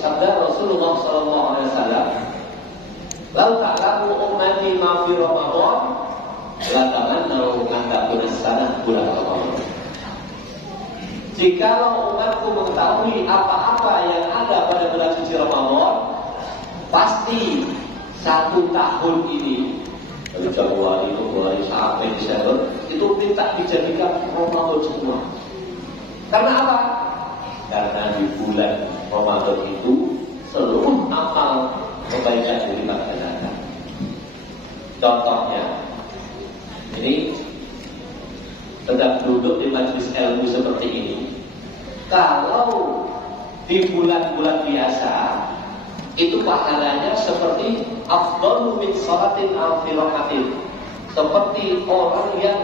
sabda Rasulullah SAW, "Lau ta'lamu ummati ma fi Ramadan, la tamannau an takuna sanah bulan Ramadan." Jikalau umatku mengetahui apa-apa yang ada pada bulan suci Ramadan, pasti 1 tahun ini, dari Januari, Februari sampai Desember, itu minta dijadikan Ramadan semua. Karena apa? Karena di bulan Ramadan itu seluruh amal kebaikan dilipat gandakan. Contohnya, ini sedang duduk di majelis ilmu seperti ini. Kalau di bulan-bulan biasa, itu pahalanya seperti afdalu min sholatin alfi rakatin. Seperti orang yang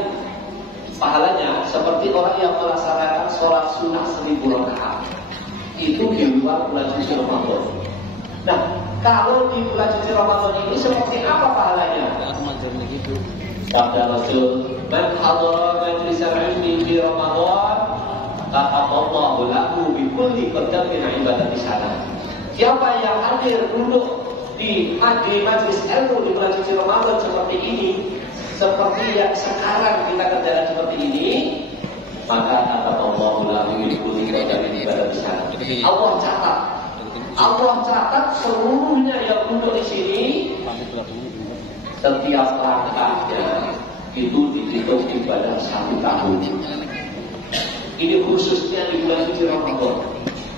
pahalanya seperti orang yang melaksanakan sholat sunnah 1000 rakaat. Itu di luar bulan suci Ramadan. Nah, kalau di bulan suci Ramadan ini seperti apa pahalanya? Pada Rasul, "Man hadara majlis al-ilmi fi Ramadan, kataballahu lahu bi kulli qadamin ibadati sana." Siapa yang hadir duduk di majlis ilmu di bulan suci Ramadan seperti ini, seperti yang sekarang kita kerjakan seperti ini, maka kataballahu lahu bi kulli qadamin ibadati sana. Allah catat seluruhnya yang duduk di sini. Setiap langkahnya itu dihitung ibadah 1 tahun. Ini khususnya di bulan suci Ramadan.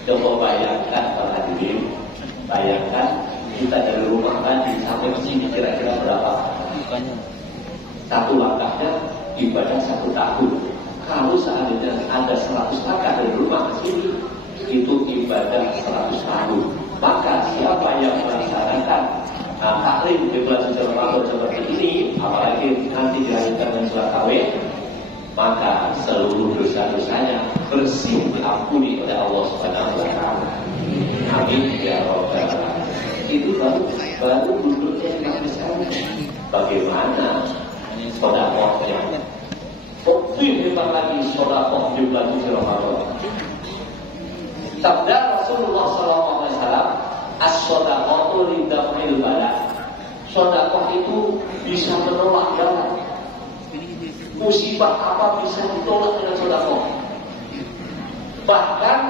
Coba bayangkan para hadirin, bayangkan kita dari rumah tadi sampai ke sini kira-kira berapa? 1 langkahnya ibadah 1 tahun. Kalau seandainya ada 100 langkah dari rumah ke sini, itu ibadah 100 tahun. Maka siapa yang melaksanakan taklim di bulan suci Ramadan seperti ini, apalagi nanti dilanjutkan dengan sholat tarawih, maka seluruh dosa-dosanya bersih diampuni oleh Allah Subhanahu wa taala. Amin ya rabbal alamin. Itu baru duduknya yang besar. Bagaimana sedekahnya? Lebih hebat lagi sedekah di bulan suci Ramadan. Sabda Rasulullah SAW, "As-shadaqatu lidaf'il bala." Sedekah itu bisa menolak bala. Musibah apa bisa ditolak dengan sedekah? Bahkan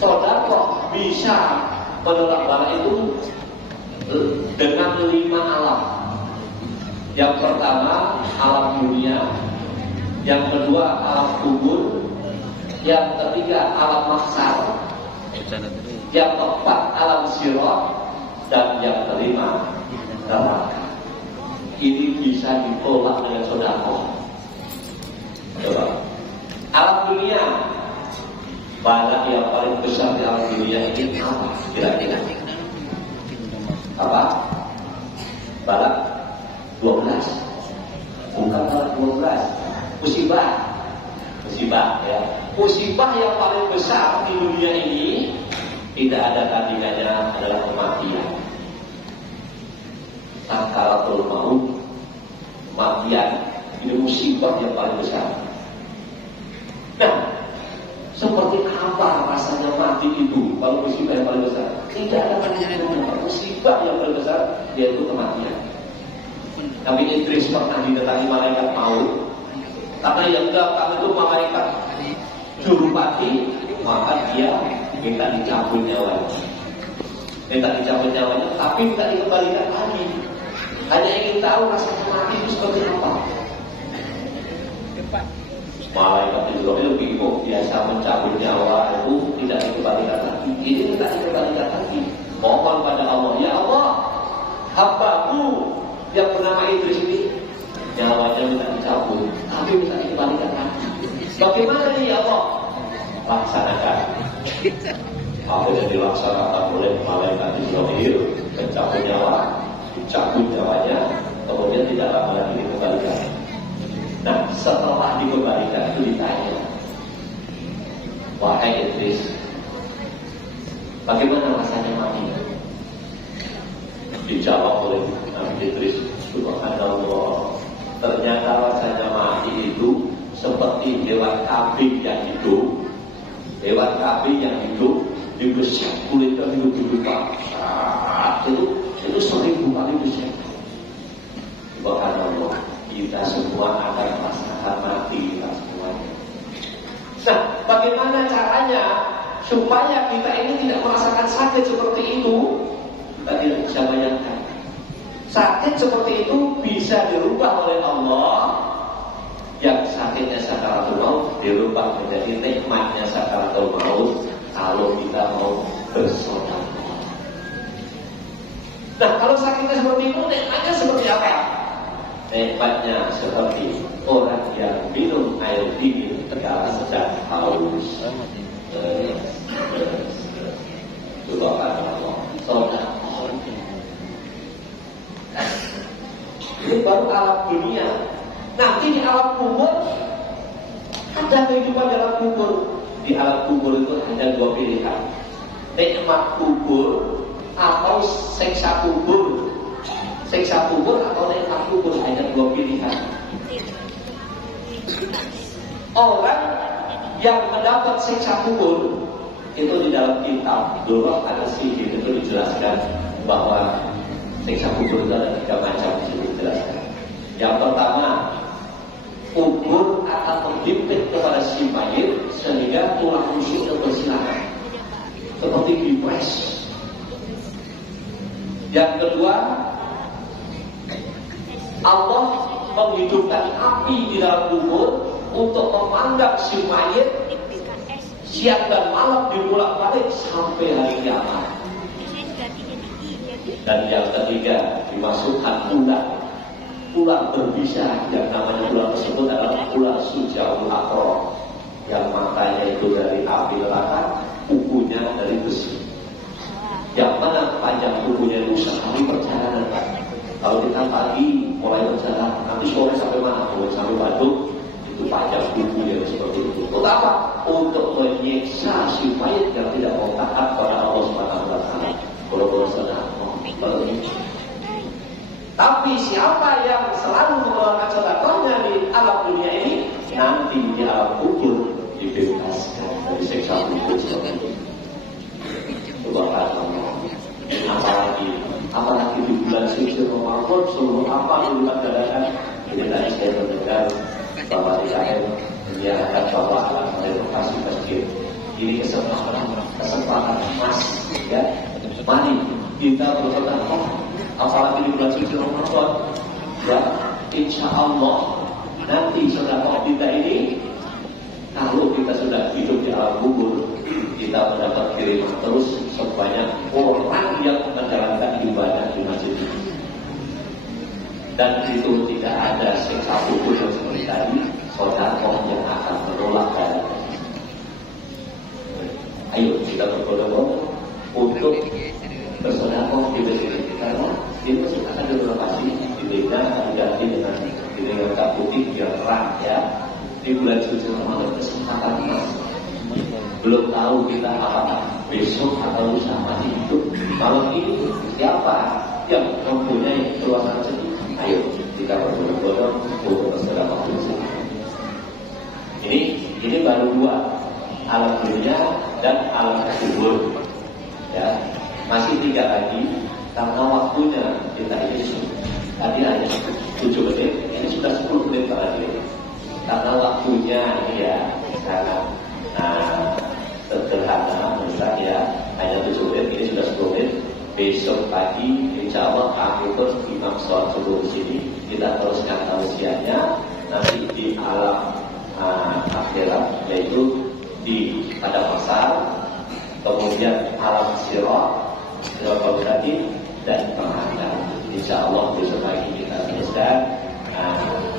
sedekah bisa menolak bala itu dengan 5 alam. Yang pertama alam dunia, yang kedua alam kubur, yang ketiga alam mahsyar, yang keempat alam sirat, dan yang kelima neraka. Ini bisa ditolak dengan sedekah. Coba, alam dunia, bala yang paling besar di alam dunia ini apa? Kira-kira apa? Bala 12, bukan bala 12, musibah ya. Musibah yang paling besar di dunia ini tidak ada tandingannya adalah kematian. Sakaratul maut, kematian, ini musibah yang paling besar. Nah, seperti apa rasanya mati itu kalau musibah yang paling besar? Tidak ada tandingannya. Musibah yang paling besar yaitu kematian. Tapi Idris pernah didatangi malaikat maut. Karena yang datang itu malaikat jurupati, maka dia minta dicabut nyawanya. Tapi minta dikembalikan lagi. Hanya ingin tahu rasanya mati itu seperti apa. Malaikat Israel bingung, biasa mencabut nyawa itu tidak dikembalikan lagi. Ini minta dikembalikan lagi. Mohon pada Allah, ya Allah, hambamu yang bernama Idris ini nyawanya minta dicabut, tapi minta dikembalikan lagi. Bagaimana nih ya Allah? Laksanakan. Apa yang dilaksanakan oleh malaikat Israel, mencabut nyawa, dicabut nyawanya, kemudian tidak lama lagi dikembalikan. Nah, setelah dikembalikan itu ditanya, wahai Idris, bagaimana rasanya mati? Dijawab oleh Nabi Idris, subhanallah, ternyata rasanya mati itu seperti hewan kambing yang hidup. Hewan kambing yang hidup digesek kulitnya dibuka, itu 1000 kali gesek. Subhanallah, kita semua akan merasakan mati kita semuanya. Nah, bagaimana caranya supaya kita ini tidak merasakan sakit seperti itu? Kita tidak bisa bayangkan. Sakit seperti itu bisa dirubah oleh Allah. Yang sakitnya sakaratul maut dirubah menjadi nikmatnya sakaratul maut kalau kita mau bersedekah. Nah, kalau sakitnya seperti itu, nikmatnya seperti apa? Nikmatnya seperti orang yang minum air dingin ketika sedang haus. Subhanallah. Ini baru alam dunia. Nanti di alam kubur ada kehidupan dalam kubur. Di alam kubur itu ada 2 pilihan: nikmat kubur atau siksa kubur. Siksa kubur atau nikmat kubur, hanya 2 pilihan. Orang yang mendapat siksa kubur itu di dalam kitab Durrah An-Nasihin itu dijelaskan bahwa siksa kubur itu ada 3 macam. Dijelaskan. Yang pertama, kubur akan menghimpit kepada si mayit sehingga tulang rusuknya bersilangan seperti dipres. Yang kedua, Allah menghidupkan api di dalam kubur untuk memandang si mayit siang dan malam dibolak-balik sampai hari kiamat. Dan yang ketiga, dimasukkan ular berbisa, yang namanya ular tersebut adalah ular Sujaul Aqrab, yang matanya itu dari api neraka, kukunya dari besi. Yang mana panjang kukunya itu sehari perjalanan, Pak. Kalau kita pagi mulai berjalan, nanti sore sampai mana? Sampai Bandung, itu panjang kukunya seperti itu. Untuk apa? Untuk menyiksa si mayit yang tidak mau taat pada Allah Subhanahu wa taala. Kalau tapi siapa yang selalu mengeluarkan sedekahnya di alam dunia ini, nanti di alam kubur dibebaskan dari siksa kubur seperti itu. Subhanallah. Apalagi di bulan suci Ramadan, seluruh apa yang dikatakan. Jadi tadi saya mendengar bahwa Israel menyatakan bahwa alam renovasi masjid ini kesempatan emas, ya. Mari kita bersedekah, apalagi di bulan suci Ramadan, ya, insya Allah nanti sedekah kita ini, kalau kita sudah hidup di alam kubur, kita mendapat kiriman terus sebanyak orang yang menjalankan ibadah di masjid ini. Dan itu tidak ada siksa kubur yang seperti tadi, sedekah yang akan menolak dari. Ayo kita berbondong-bondong untuk bersedekah di masjid ini, karena ini akan direnovasi, diganti dengan cat putih biar terang, ya. Di bulan suci Ramadan kesempatan emas. Belum tahu kita apakah besok atau lusa masih hidup. Malam ini siapa yang mempunyai keluasan sedih? Ayo kita berbondong-bondong untuk bersedekah di masjid. Ini baru 2, alam dunia dan alam kubur, ya. Masih 3 lagi, karena waktunya kita ini tadi hanya 7 menit, ini sudah 10 menit lagi. Karena waktunya ini ya sangat sederhana, menurut ya, hanya 7 menit, ini sudah 10 menit. Besok pagi, insya Allah kami pun imam sholat subuh di sini, kita teruskan tausiahnya nanti di alam akhirat, yaitu di pada pasar, kemudian alam sirat, tadi dan penghargaan. Insya Allah besok pagi kita selesai.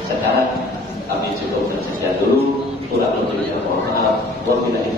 Sekarang kami cukup bersedia dulu. Kurang lebihnya mohon maaf. Wabillahi